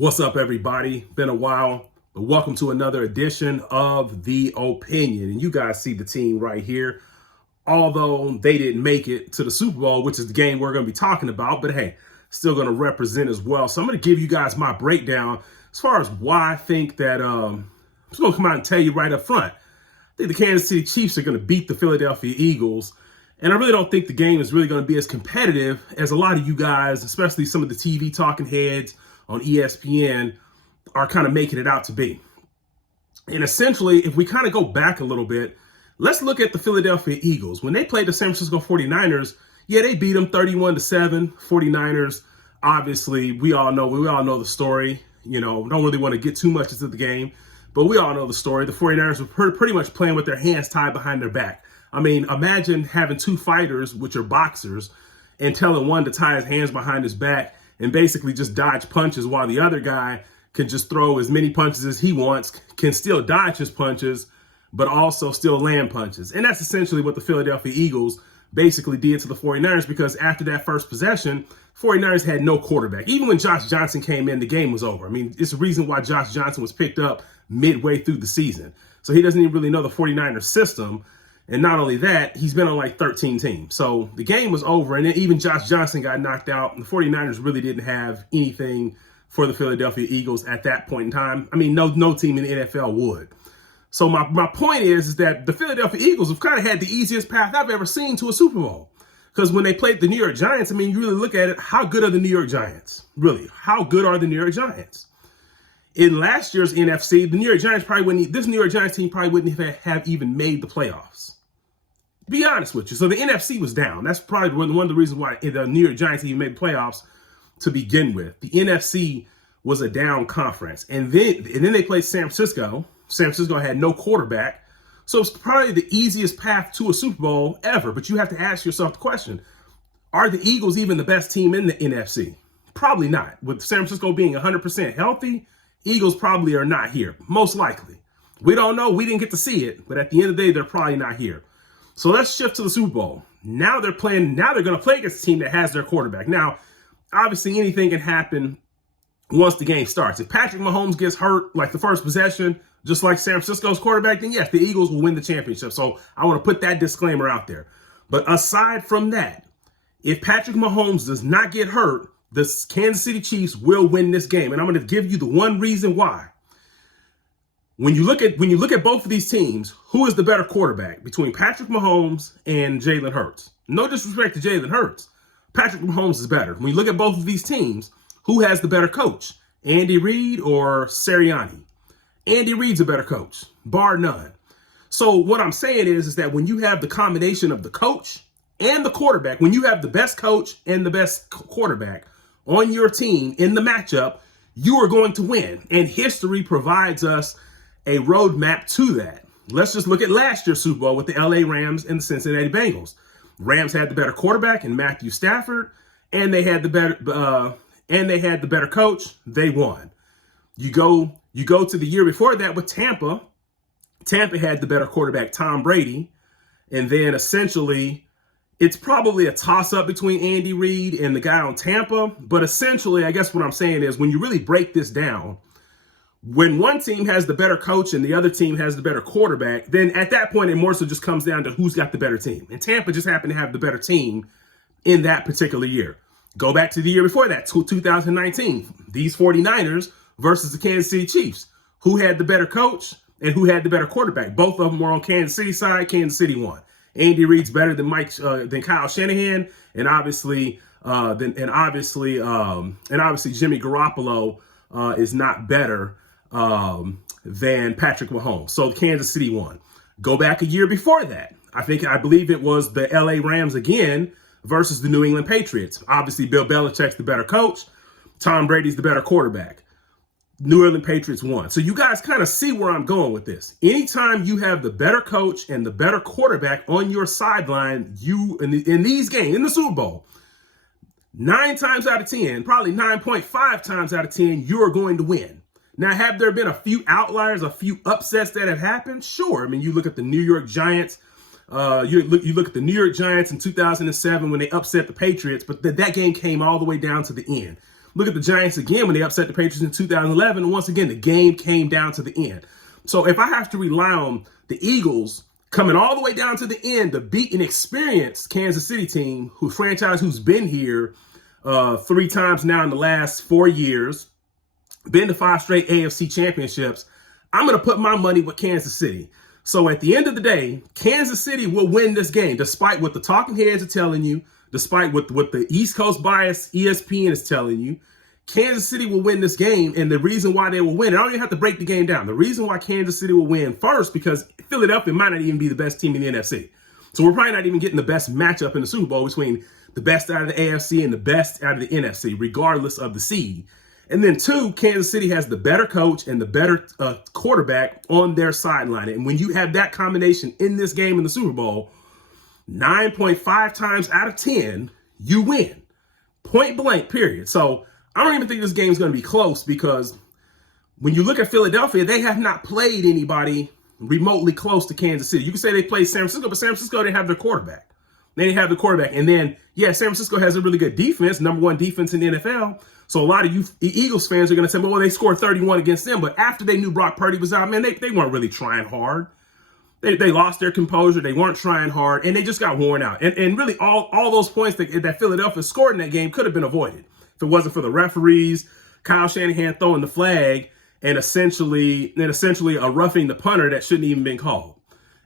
What's up, everybody? Been a while, but welcome to another edition of The Opinion. And you guys see the team right here. Although they didn't make it to the Super Bowl, which is the game we're going to be talking about, but hey, still going to represent as well. So I'm going to give you guys my breakdown as far as why I think that I'm just going to come out and tell you right up front. I think the Kansas City Chiefs are going to beat the Philadelphia Eagles. And I really don't think the game is really going to be as competitive as a lot of you guys, especially some of the TV talking heads on ESPN, are kind of making it out to be. And essentially, if we kind of go back a little bit, let's look at the Philadelphia Eagles. When they played the San Francisco 49ers, yeah, they beat them 31-7. 49ers, obviously, we all know the story. You know, don't really want to get too much into the game, but we all know the story. The 49ers were pretty much playing with their hands tied behind their back. I mean, imagine having two fighters, which are boxers, and telling one to tie his hands behind his back and basically just dodge punches while the other guy can just throw as many punches as he wants, can still dodge his punches, but also still land punches. And that's essentially what the Philadelphia Eagles basically did to the 49ers, because after that first possession, 49ers had no quarterback. Even when Josh Johnson came in, the game was over. I mean, it's the reason why Josh Johnson was picked up midway through the season. So he doesn't even really know the 49ers system. And not only that, he's been on like 13 teams. So the game was over, and then even Josh Johnson got knocked out. And the 49ers really didn't have anything for the Philadelphia Eagles at that point in time. I mean, no team in the NFL would. So my point is that the Philadelphia Eagles have kind of had the easiest path I've ever seen to a Super Bowl. Because when they played the New York Giants, I mean, you really look at it, how good are the New York Giants? Really, how good are the New York Giants? In last year's NFC, the New York Giants this New York Giants team probably wouldn't have even made the playoffs. Be honest with you. So the NFC was down. That's probably one of the reasons why the New York Giants even made the playoffs to begin with. The NFC was a down conference. And then they played San Francisco. San Francisco had no quarterback. So it's probably the easiest path to a Super Bowl ever. But you have to ask yourself the question, are the Eagles even the best team in the NFC? Probably not. With San Francisco being 100% healthy, Eagles probably are not here. Most likely. We don't know. We didn't get to see it. But at the end of the day, they're probably not here. So let's shift to the Super Bowl. Now they're going to play against a team that has their quarterback. Now, obviously anything can happen once the game starts. If Patrick Mahomes gets hurt like the first possession, just like San Francisco's quarterback, then yes, the Eagles will win the championship. So I want to put that disclaimer out there. But aside from that, if Patrick Mahomes does not get hurt, the Kansas City Chiefs will win this game. And I'm going to give you the one reason why. When you look at both of these teams, who is the better quarterback between Patrick Mahomes and Jalen Hurts? No disrespect to Jalen Hurts. Patrick Mahomes is better. When you look at both of these teams, who has the better coach? Andy Reid or Sirianni? Andy Reid's a better coach, bar none. So what I'm saying is that when you have the combination of the coach and the quarterback, when you have the best coach and the best quarterback on your team in the matchup, you are going to win. And history provides us a roadmap to that. Let's just look at last year's Super Bowl with the LA Rams and the Cincinnati Bengals. Rams had the better quarterback in Matthew Stafford, and they had the better coach. They won. You go to the year before that with Tampa. Tampa had the better quarterback, Tom Brady, and then essentially it's probably a toss-up between Andy Reid and the guy on Tampa. But essentially, I guess what I'm saying is when you really break this down, when one team has the better coach and the other team has the better quarterback, then at that point, it more so just comes down to who's got the better team. And Tampa just happened to have the better team in that particular year. Go back to the year before that, 2019. These 49ers versus the Kansas City Chiefs. Who had the better coach and who had the better quarterback? Both of them were on Kansas City side. Kansas City won. Andy Reid's better than than Kyle Shanahan, and obviously Jimmy Garoppolo is not better than Patrick Mahomes. So Kansas City won. Go back a year before that. I believe it was the LA Rams again versus the New England Patriots. Obviously, Bill Belichick's the better coach. Tom Brady's the better quarterback. New England Patriots won. So you guys kind of see where I'm going with this. Anytime you have the better coach and the better quarterback on your sideline, in these games, in the Super Bowl, 9 times out of 10, probably 9.5 times out of 10, you are going to win. Now, have there been a few outliers, a few upsets that have happened? Sure. I mean, you look at the New York Giants. You look at the New York Giants in 2007 when they upset the Patriots, but that game came all the way down to the end. Look at the Giants again when they upset the Patriots in 2011. And once again, the game came down to the end. So if I have to rely on the Eagles coming all the way down to the end to beat an experienced Kansas City team, who's been here 3 times now in the last 4 years, been to 5 straight AFC championships, I'm going to put my money with Kansas City. So at the end of the day, Kansas City will win this game, despite what the talking heads are telling you, despite what the East Coast bias ESPN is telling you. Kansas City will win this game, and the reason why they will win, I don't even have to break the game down. The reason why Kansas City will win first, because Philadelphia might not even be the best team in the NFC. So we're probably not even getting the best matchup in the Super Bowl between the best out of the AFC and the best out of the NFC, regardless of the seed. And then 2, Kansas City has the better coach and the better quarterback on their sideline. And when you have that combination in this game in the Super Bowl, 9.5 times out of 10, you win. Point blank, period. So I don't even think this game is going to be close, because when you look at Philadelphia, they have not played anybody remotely close to Kansas City. You can say they played San Francisco, but San Francisco didn't have their quarterback. They didn't have the quarterback. And then, yeah, San Francisco has a really good defense, #1 defense in the NFL. So a lot of you Eagles fans are going to say, well, they scored 31 against them. But after they knew Brock Purdy was out, man, they weren't really trying hard. They lost their composure. They weren't trying hard, and they just got worn out. And really, all those points that Philadelphia scored in that game could have been avoided if it wasn't for the referees, Kyle Shanahan throwing the flag, and essentially a roughing the punter that shouldn't even been called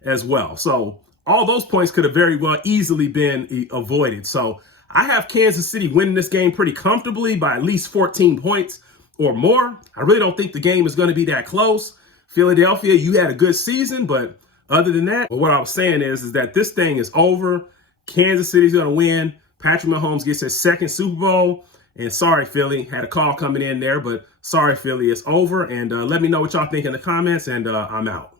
as well. So all those points could have very well easily been avoided. So I have Kansas City winning this game pretty comfortably by at least 14 points or more. I really don't think the game is going to be that close. Philadelphia, you had a good season, but other than that, what I was saying is that this thing is over. Kansas City's going to win. Patrick Mahomes gets his 2nd Super Bowl. And sorry, Philly, had a call coming in there, but sorry, Philly, it's over. And let me know what y'all think in the comments, and I'm out.